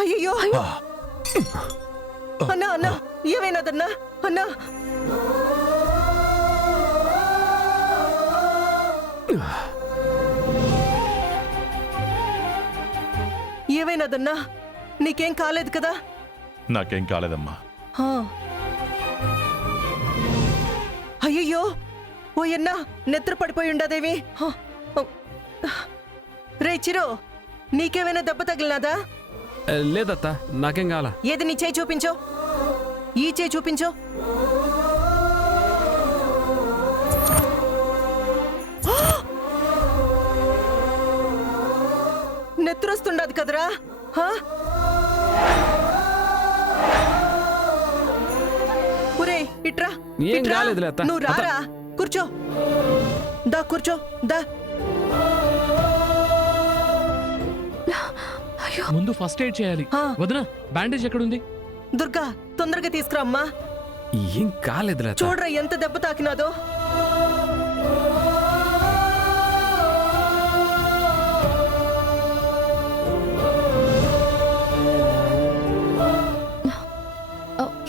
అయ్యో అన్నా అన్నా ఏమైనాదన్నా అన్నా ఏమైనాదన్నా నీకేం కాలేదు కదా? నాకేం కాలేదమ్మా. అయ్యయ్యో ఓయన్నా నెత్తురు పడిపోయి ఉండదేవి. రే చిరు నీకేమైనా దెబ్బ తగిలినాదా? లేదత్త నాకేం కాల. ఏది నీ చేయి చూపించో, ఈ చేయి చూపించో. నెత్తురొస్తుండదు కదరా? ఒరే ఇట్రా, ఏం కాలేదు లేత. నువ్వు రారా, కూర్చో. దా కూర్చో దా. ముందు ఫస్ట్ ఎయిడ్ చేయాలి. వదినా బ్యాండేజ్ ఎక్కడుంది? దుర్గా తొందరగా తీసుకురా అమ్మా. ఏం కాలేదు లేత. చూడరా ఎంత దెబ్బ తాకినాదో.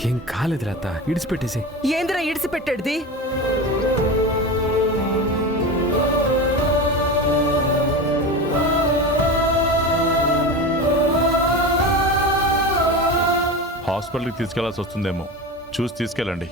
ఏం కాలేదు లేత, ఇడిచిపెట్టేసి. ఏందిరా ఇడిసిపెట్టేది? హాస్పిటల్కి తీసుకెళ్లాల్సి వస్తుందేమో, చూసి తీసుకెళ్ళండి.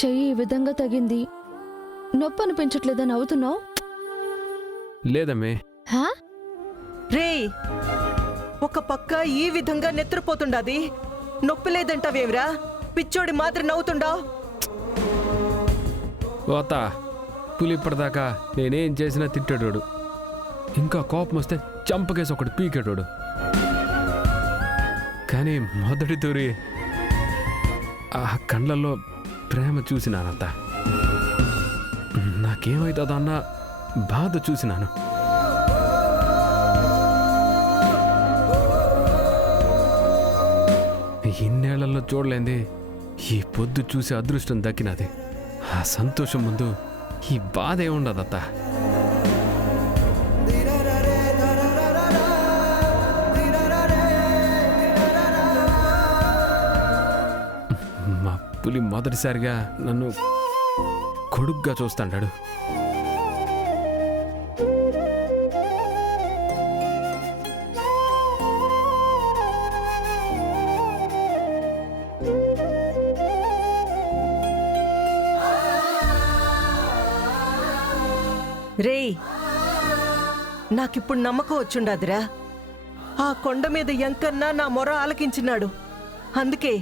చెయ్యి ఈ విధంగా తగింది, నొప్పి అనిపించట్లేదని అవుతున్నావు? లేదమ్మే. రే ఒక పక్క ఈ విధంగా నెత్తురుపోతుండాది, నొప్పి లేదంటావేమిరా? పిచ్చోడి మాదిరి నవ్వుతుండావు. ఓత పులి ఇప్పటిదాకా నేనేం చేసినా తిట్టాడు, ఇంకా కోపం వస్తే చంపకేసి ఒకటి పీకేటోడు. కానీ మొదటి తూరి ఆ కళ్ళల్లో ప్రేమ చూసినానంత. నాకేమవుతుందన్న బాధ చూసినాను. ఇన్నేళ్లలో చూడలేంది ఈ పొద్దు చూసి అదృష్టం దక్కినది. ఆ సంతోషం ముందు ఈ బాధ ఏముండదత్త. మా పులి మొదటిసారిగా నన్ను కొడుగ్గా చూస్తాడు. రే నాకిప్పుడు నమ్మకం వచ్చుండాదిరా. ఆ కొండ మీద ఎంకన్నా నా మొర ఆలకించినాడు. అందుకే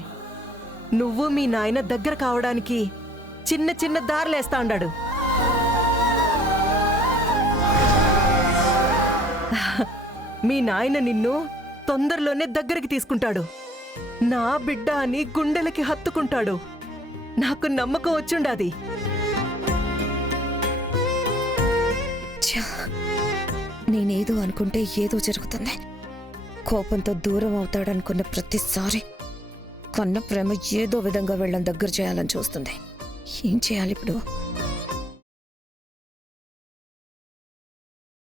నువ్వు మీ నాయన దగ్గర కావడానికి చిన్న చిన్న దారులేస్తా ఉండాడు. మీ నాయన నిన్ను తొందరలోనే దగ్గరికి తీసుకుంటాడు. నా బిడ్డ అని గుండెలకి హత్తుకుంటాడు. నాకు నమ్మకం వచ్చుండాది. నేనేదో అనుకుంటే ఏదో జరుగుతుంది. కోపంతో దూరం అవుతాడనుకున్న ప్రతిసారి కన్న ప్రేమ ఏదో విధంగా వెళ్ళని దగ్గర చేయాలని చూస్తుంది. ఏం చేయాలి ఇప్పుడు?